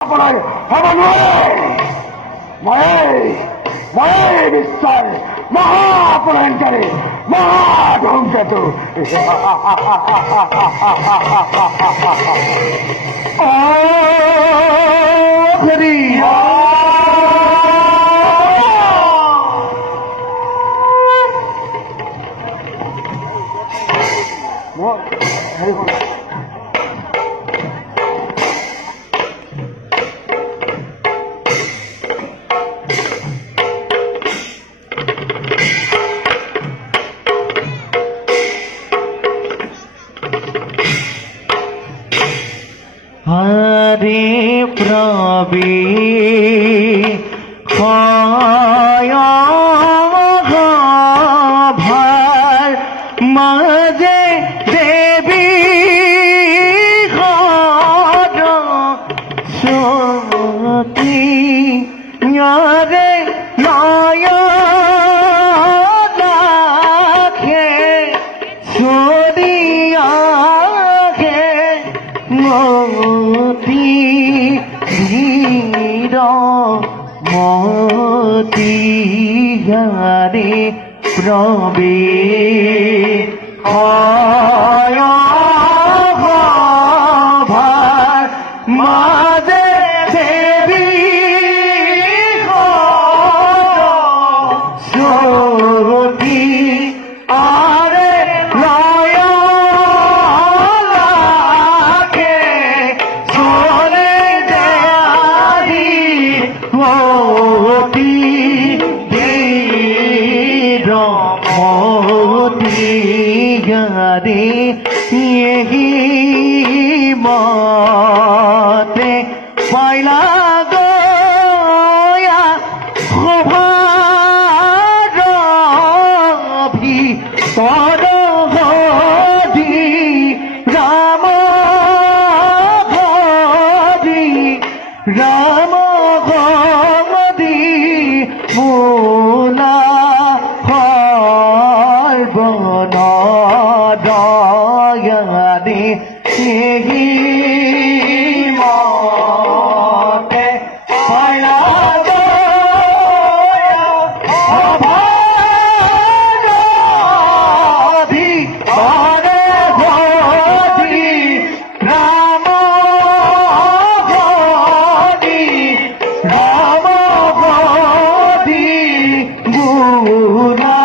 হ'ব নোৱাৰে। মই বিশ্বৰ মহাপলায়নকাৰী মহাধূমকেতু। হরে প্রবি হয় ভার মাঝে দেবী সতী রে নয় রাখে সরিয়াখে মতি ধীর মতি গারে প্রবে হয় ভার মাঝে দেবী সতী আরে নয় রাখে সরে দেয়ারি মতি ধীর মতি গারে यही मते पाइला गया खबर भी पर होदी राम गोदी मोला फल बना दयादे यही मते पाइला गया खबर भी पर होदी राम गोदी गुना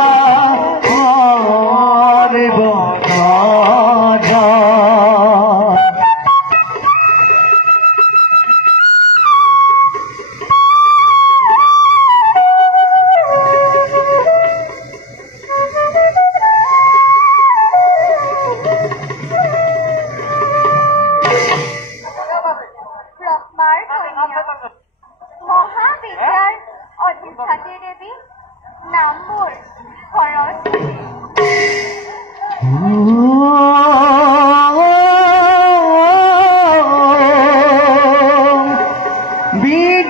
মহাবিদ্যাৰ অধিষ্ঠাত্ৰী দেৱী নাম মোৰ সৰস্বতী।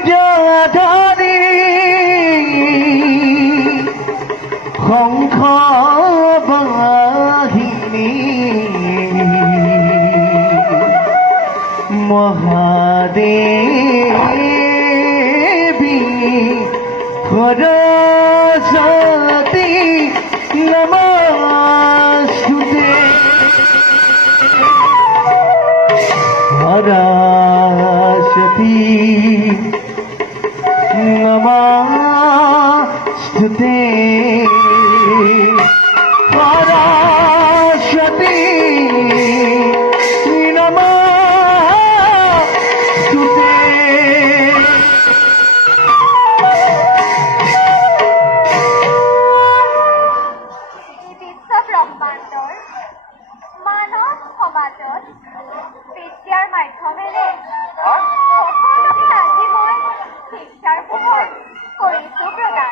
বিদ্যাধাৰী শংখ বাহিনী মহাদেৱী সৰস্বতী নমস্তুতে। সৰস্বতী নমস্তুতে। সৰস্বতী ব্ৰহ্মাণ্ডৰ মানৱ সমাজত বিদ্যাৰ মাধ্যমেৰে সকলোকে আজি মই শিক্ষাৰ পোহৰ কৰিছো প্ৰদান।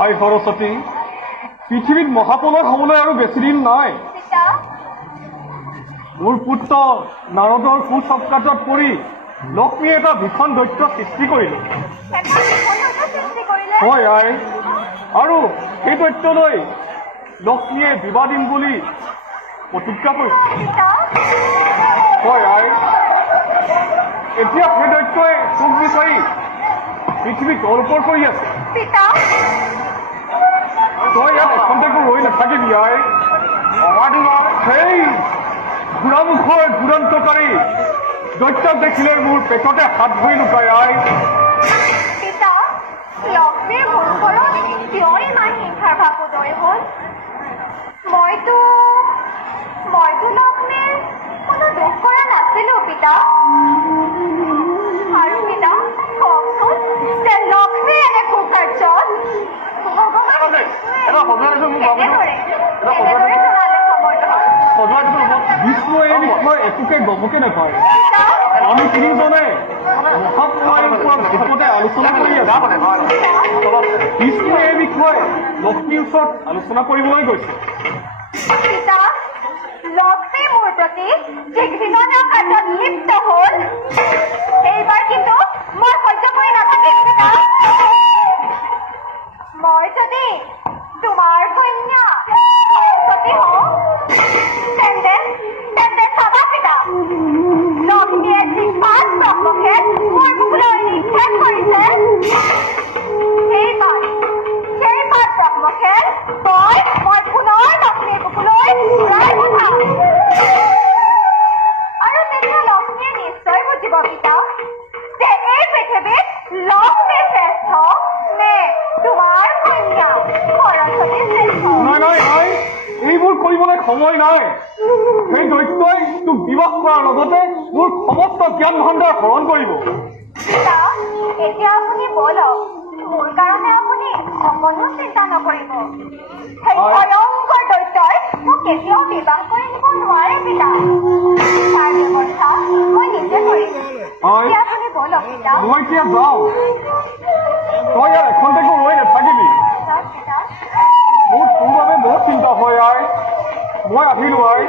আই সৰস্বতী পৃথিৱীত মহাপ্ৰলয় হ'বলৈ আৰু বেছি দিন নাই পিতা মোৰ পুত্ৰ নাৰদৰ কুচক্ৰান্তত পৰি লক্ষ্মীয়ে এটা ভীষণ দৈত্য সৃষ্টি কৰিলে হয় আই আৰু সেই দৈত্যলৈ লক্ষ্মীয়ে বিবাহ দিম বুলি প্ৰতিজ্ঞা কৰিছে হয় আই এতিয়া সেই দৈত্যই তোক বিচাৰি পৃথিৱী তলপৰ কৰি আছে তই ইয়াত এখন্তেকো ৰৈ নাথাকিবি আই সেই ঘোঁৰামুখৰ ঘূৰন্তকাৰী দৈত্যক দেখিলে মোৰ পেটতে হাত ভৰি লুকাই আই পিতা লক্ষ্মীৰ মোৰ ঘৰত কিয় ইমান হিংসাৰ ভাৱ উদয় হ'ল মইতো লক্ষ্মীৰ কোনো দুখ কৰা নাছিলো পিতা আৰু পিতা কওকচোন যে লক্ষ্মীৰ এনে কুকাৰ্যত বিষ্ণুৱে এই বিষয়ে একোকে গমকে নাপায় আমি তিনিজনে মহাপ্ৰলয়ৰ ওপৰত গোপতে আলোচনা কৰি আছো বিষ্ণুৱে এই বিষয়ে লক্ষ্মীৰ ওচৰত আলোচনা কৰিবলৈ গৈছে পিতা লক্ষ্মী মোৰ প্ৰতি যে ঘৃণনীয় কাৰ্যত লিপ্ত হ'ল এইবাৰ কিন্তু মই সহ্য কৰি নাথাকিম পিতা মই যদি তোমাৰ কন্যা সৰস্বতী হওঁ তেন্তে চাবা পিতা লক্ষ্মীয়ে যি পাঁচ ব্ৰহ্মকে মোৰ বুকুলৈ নিক্ষেপ কৰিছে সেই পাঁচ ব্ৰহ্মকে মই পুনৰ লক্ষ্মীৰ বুকুলৈ ঘূৰাই পঠাম আৰু তেতিয়া লক্ষ্মীয়ে নিশ্চয় বুজিব পিতা যে এই পৃথিৱীত লক্ষ্মী শ্ৰেষ্ঠ নে তোমাৰ কন্যা সৰস্বতী শ্ৰেষ্ঠ নাই এইবোৰ কৰিবলৈ সময় নাই সেই দৈত্যই তোক বিবাহ কৰাৰ লগতে মোৰ সমস্ত জ্ঞান ভাণ্ডাৰ হৰণ কৰিব পিতা এতিয়া আপুনি বলক মোৰ কাৰণে আপুনি অকণো চিন্তা নকৰিব সেই ভয়ংকৰ দৈত্যই মোক কেতিয়াও বিবাহ কৰি নিব নোৱাৰে পিতা তাৰ ব্যৱস্থা মই নিজে কৰিম এতিয়া আপুনি বলক পিতা মই এতিয়া যাওঁ তই ইয়াত এখন্তেকো ৰৈ নাথাকিবি পিতা মোৰ তোৰ বাবে বহুত চিন্তা হয় আই মই আহিলো আই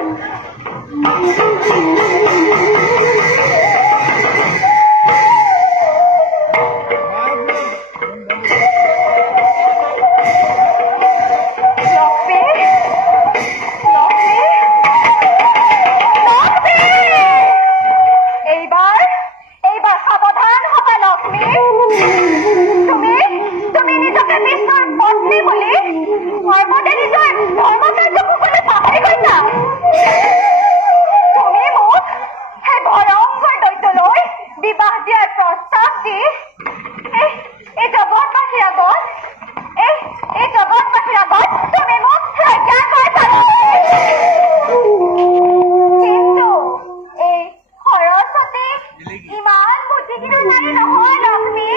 এইবাৰ সাৱধান হবা লক্ষ্মী তুমি নিজকে বিষ্ণুৰ পত্নী বুলি সৰ্বদা নিজৰ ধৰ্মকাৰ্যকো বুলি পাহৰি গৈছা তুমি মোক সেই ভয়ংকৰ দৈত্যলৈ বিবাহ দিয়াৰ প্ৰস্তাৱ দি এই জগতবাসীৰ আগত তুমি মোক প্ৰজ্ঞা কৰিছা কিন্তু এই সৰস্বতী ইমান বুদ্ধিহীন নাৰী নহয় লক্ষ্মী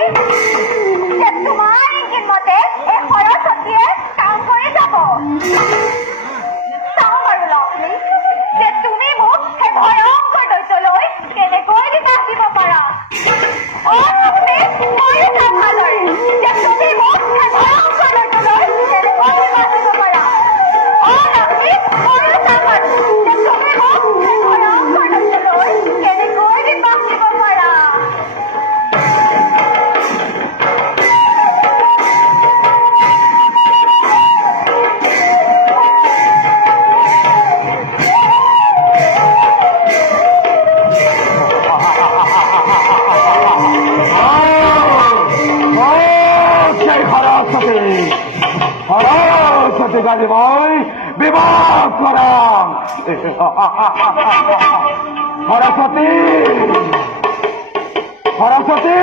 যে তোমাৰ ইংগিত মতে এই সৰস্বতীয়ে কাম কৰি যাব চাওঁ বাৰু লক্ষ্মী যে তুমি মোক সেই ভয়ংকৰ দৈত্যলৈ কেনেকৈ বিবাহ দিব পাৰা লক্ষ্মী ময়ো চাম ভালদৰে যে তুমি মোক সেই ভয়ংকৰ দৈত্যলৈ কেনেকৈ বিবাহ দিব পাৰা লক্ষ্মী ময়ো চাম বাৰু যে তুমি মোক সেই ভয়ংকৰ দৈত্যলৈ কেনেকৈ বিবাহ দিব পাৰা সরস্বতী কাজে মই বিবাহ করাম সরস্বতী সরস্বতী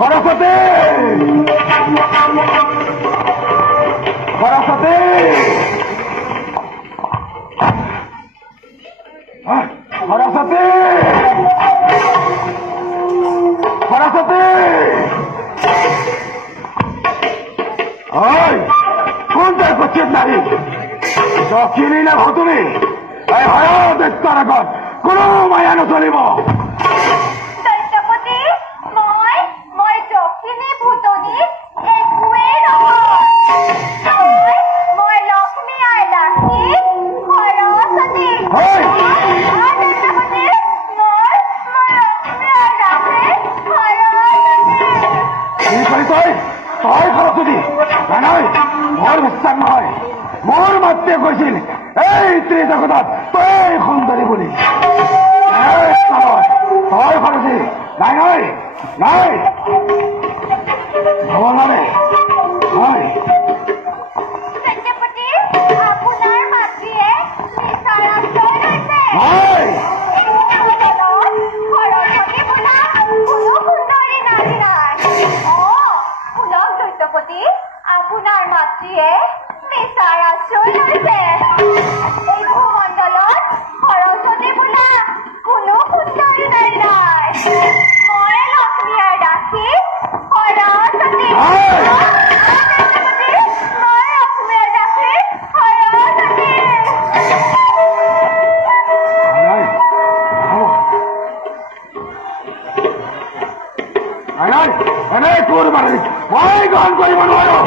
সরস্বতী সরস্বতী সরস্বতী সরস্বতী কোনটা করছেন নারী দক্ষিণী না ভতুনি এই হরদেশ্বর আগত কোনো মায়া নচলিব দৈত্যপতি মই দক্ষিণী ভূতনী একোৱে কৈছিল এই ত্ৰিজগতত তই সুন্দৰী বুলি। তই সৰসী নাই নাই নাই ভগৱানে হয়। সত্যপতি, আপোনাৰ মাতৃয়ে বিচাৰ আশ্ৰয় লৈছে। সৰস্বতী বোলা কোনো সুন্দৰী নাৰী নাই। শুনক দৈত্যপতি, আপোনাৰ মাতৃয়ে বিচাৰ আশ্ৰয় লৈছে। এই ভূমণ্ডলত সৰস্বতী বোলা কোনো সুন্দৰী নাৰী নাই। মই লক্ষ্মীৰ দাসী সৰস্বতী। এনে তোৰ মানে মই গ্ৰহণ কৰিব নোৱাৰো।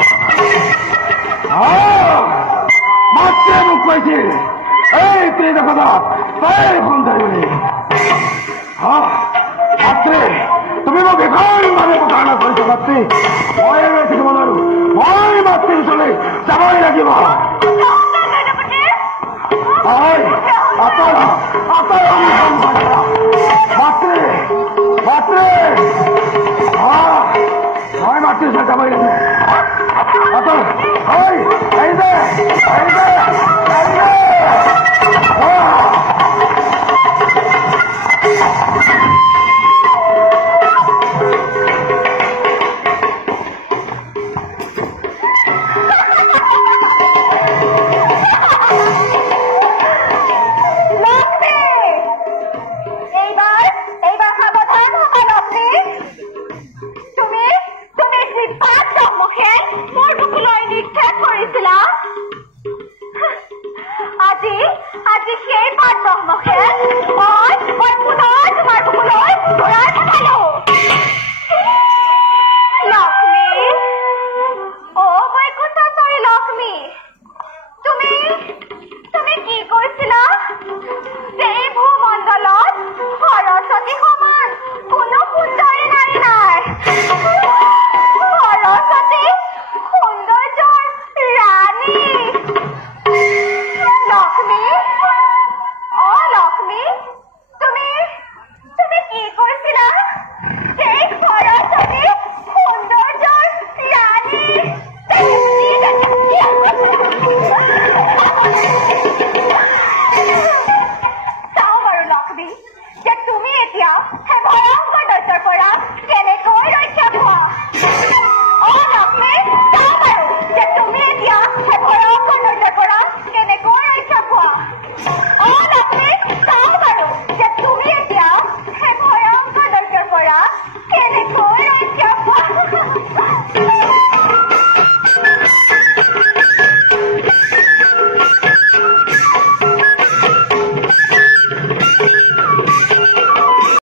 মাতৃয়ে মোক কৈছিল এই ত্ৰিজগতত তই সুন্দৰী বুলি। মাতৃ তুমি মোক ভীষণভাৱে প্ৰতাৰণা কৰিছা মাতৃ। মই ৰৈ থাকিব নোৱাৰো। মই মাতৃৰ ওচৰলৈ যাবই লাগিব। মাতৃ মাতৃ মই মাতৃৰ ওচৰত যাবই লাগিব। আজি সেই পাত ব্ৰহ্মকে মই পুনৰ তোমাৰ বুকুলৈ ঘূৰাই পঠালো। লক্ষ্মী, অ বৈকুণ্ঠেশ্বৰী লক্ষ্মী, তুমি কি কৈছিলা? এই ভূমণ্ডলত সৰস্বতী সমান কোনো সুন্দৰী নাৰী নাই। সৰস্বতী সৌন্দৰ্যৰ ৰাণী। লক্ষ্মী, অ লক্ষ্মী, তুমি কি কৈছিলা? এই সৰস্বতী সৌন্দৰ্যৰ ৰাণী। চাওঁ বাৰু লক্ষ্মী, যে তুমি এতিয়া সেই ভয়ংকৰ দৈত্যৰ পৰা কেনেকৈ ৰক্ষা